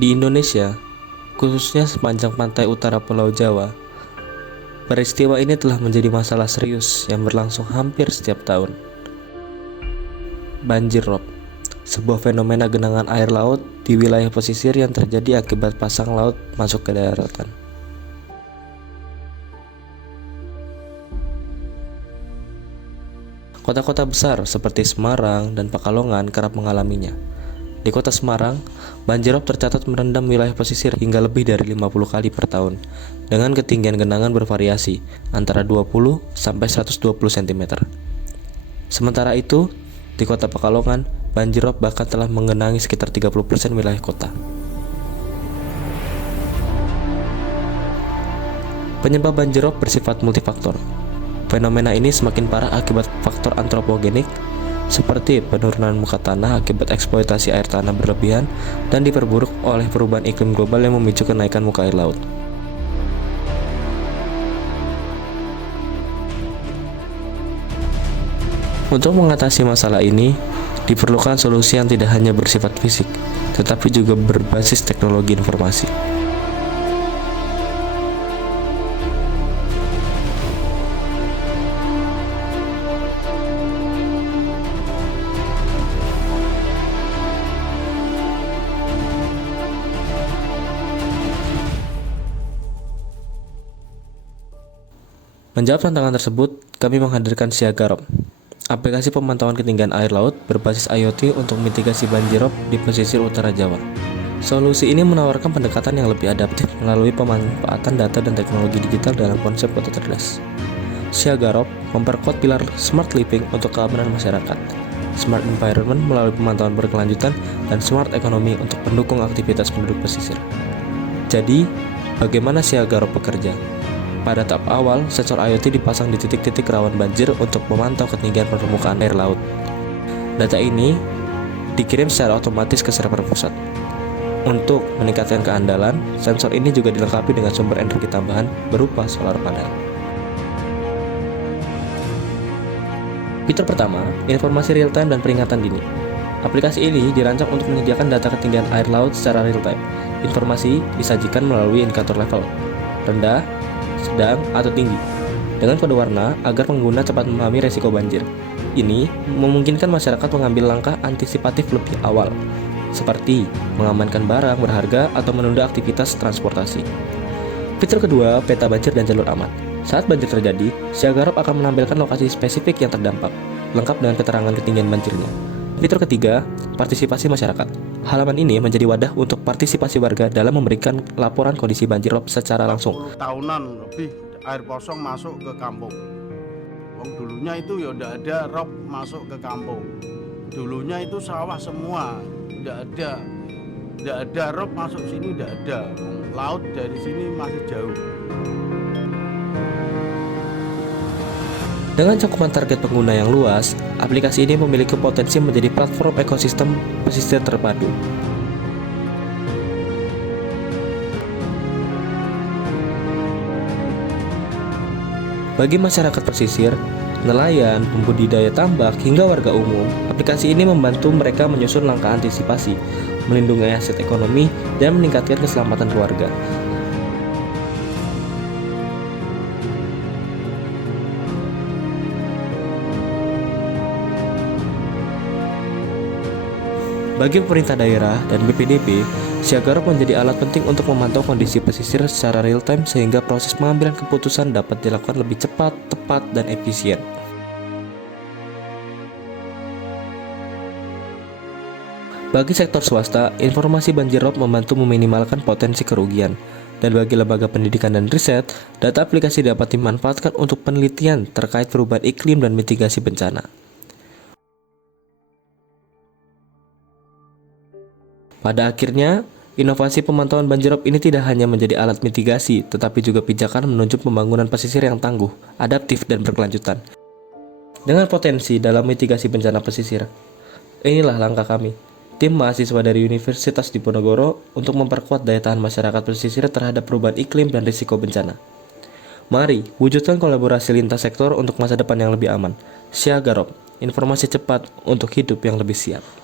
Di Indonesia, khususnya sepanjang pantai utara Pulau Jawa, peristiwa ini telah menjadi masalah serius yang berlangsung hampir setiap tahun. Banjir rob, sebuah fenomena genangan air laut di wilayah pesisir yang terjadi akibat pasang laut masuk ke daratan. Kota-kota besar seperti Semarang dan Pekalongan kerap mengalaminya. Di kota Semarang, banjir rob tercatat merendam wilayah pesisir hingga lebih dari 50 kali per tahun, dengan ketinggian genangan bervariasi antara 20 sampai 120 cm. Sementara itu, di kota Pekalongan, banjir rob bahkan telah menggenangi sekitar 30% wilayah kota. Penyebab banjir rob bersifat multifaktor. Fenomena ini semakin parah akibat faktor antropogenik, seperti penurunan muka tanah akibat eksploitasi air tanah berlebihan dan diperburuk oleh perubahan iklim global yang memicu kenaikan muka air laut. Untuk mengatasi masalah ini, diperlukan solusi yang tidak hanya bersifat fisik, tetapi juga berbasis teknologi informasi. Menjawab tantangan tersebut, kami menghadirkan Siaga Rob, aplikasi pemantauan ketinggian air laut berbasis IoT untuk mitigasi banjir rob di pesisir utara Jawa. Solusi ini menawarkan pendekatan yang lebih adaptif melalui pemanfaatan data dan teknologi digital dalam konsep kota cerdas. Siaga Rob memperkuat pilar Smart Living untuk keamanan masyarakat, Smart Environment melalui pemantauan berkelanjutan, dan Smart Economy untuk pendukung aktivitas penduduk pesisir. Jadi, bagaimana Siaga Rob bekerja? Pada tahap awal, sensor IoT dipasang di titik-titik rawan banjir untuk memantau ketinggian permukaan air laut. Data ini dikirim secara otomatis ke server pusat. Untuk meningkatkan keandalan, sensor ini juga dilengkapi dengan sumber energi tambahan berupa solar panel. Fitur pertama, informasi real-time dan peringatan dini. Aplikasi ini dirancang untuk menyediakan data ketinggian air laut secara real-time. Informasi disajikan melalui indikator level, rendah, sedang, atau tinggi, dengan kode warna agar pengguna cepat memahami resiko banjir. Ini memungkinkan masyarakat mengambil langkah antisipatif lebih awal, seperti mengamankan barang berharga atau menunda aktivitas transportasi. Fitur kedua, peta banjir dan jalur aman. Saat banjir terjadi, Siaga Rob akan menampilkan lokasi spesifik yang terdampak, lengkap dengan keterangan ketinggian banjirnya. Fitur ketiga, partisipasi masyarakat. Halaman ini menjadi wadah untuk partisipasi warga dalam memberikan laporan kondisi banjir rob secara langsung. Tahunan lebih air kosong masuk ke kampung. Dulunya itu ya udah ada rob masuk ke kampung. Dulunya itu sawah semua, tidak ada rob masuk sini, tidak ada. Laut dari sini masih jauh. Dengan cakupan target pengguna yang luas, aplikasi ini memiliki potensi menjadi platform ekosistem pesisir terpadu. Bagi masyarakat pesisir, nelayan, pembudidaya tambak, hingga warga umum, aplikasi ini membantu mereka menyusun langkah antisipasi, melindungi aset ekonomi, dan meningkatkan keselamatan keluarga. Bagi pemerintah daerah dan BPDB, Siaga Rob menjadi alat penting untuk memantau kondisi pesisir secara real-time sehingga proses pengambilan keputusan dapat dilakukan lebih cepat, tepat, dan efisien. Bagi sektor swasta, informasi banjir rob membantu meminimalkan potensi kerugian. Dan bagi lembaga pendidikan dan riset, data aplikasi dapat dimanfaatkan untuk penelitian terkait perubahan iklim dan mitigasi bencana. Pada akhirnya, inovasi pemantauan banjir rob ini tidak hanya menjadi alat mitigasi, tetapi juga pijakan menuju pembangunan pesisir yang tangguh, adaptif, dan berkelanjutan. Dengan potensi dalam mitigasi bencana pesisir, inilah langkah kami, tim mahasiswa dari Universitas Diponegoro, untuk memperkuat daya tahan masyarakat pesisir terhadap perubahan iklim dan risiko bencana. Mari wujudkan kolaborasi lintas sektor untuk masa depan yang lebih aman. Siaga Rob, informasi cepat untuk hidup yang lebih siap.